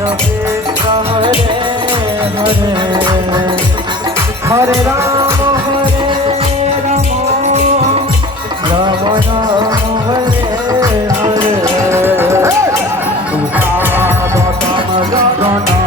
Hare Hare Hare Ram Hare Ram Ram Ram Hare Hare Jagannath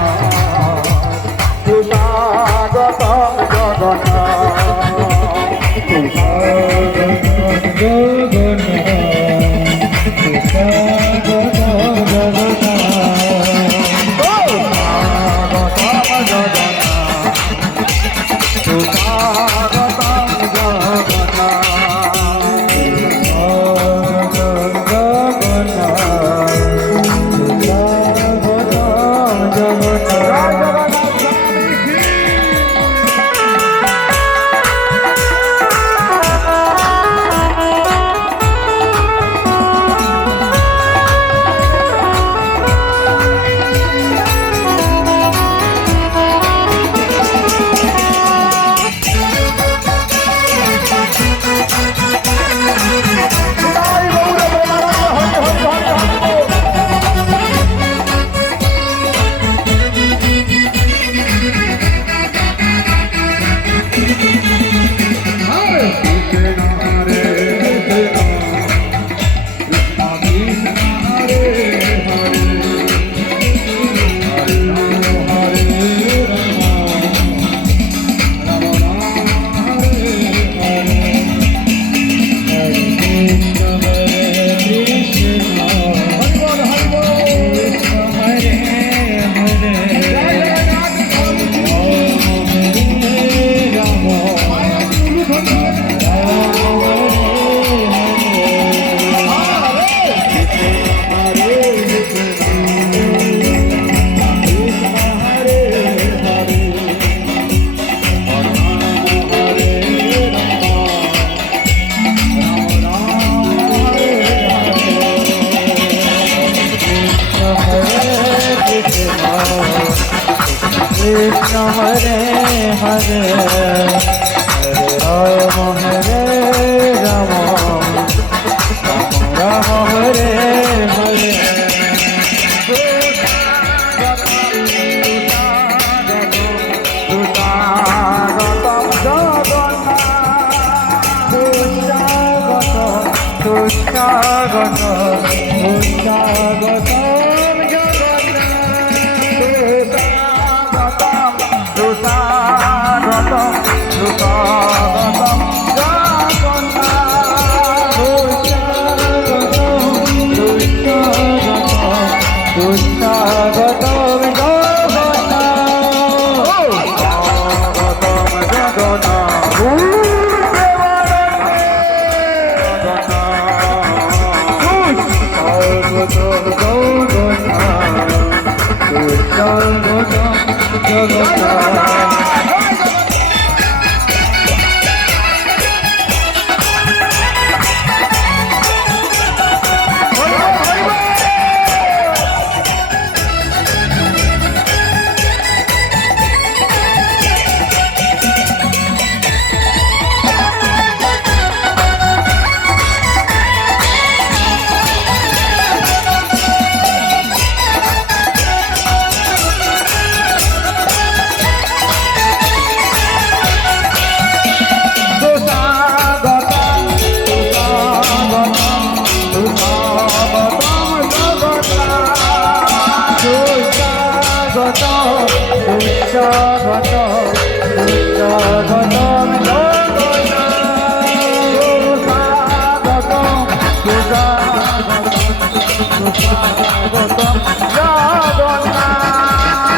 সুস্বাগত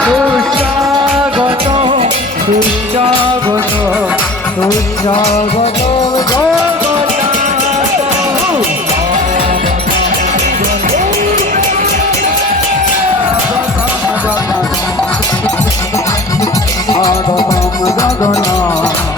সুস্বাগত সুস্বাগত সুস্বাগত আগতম Jagannath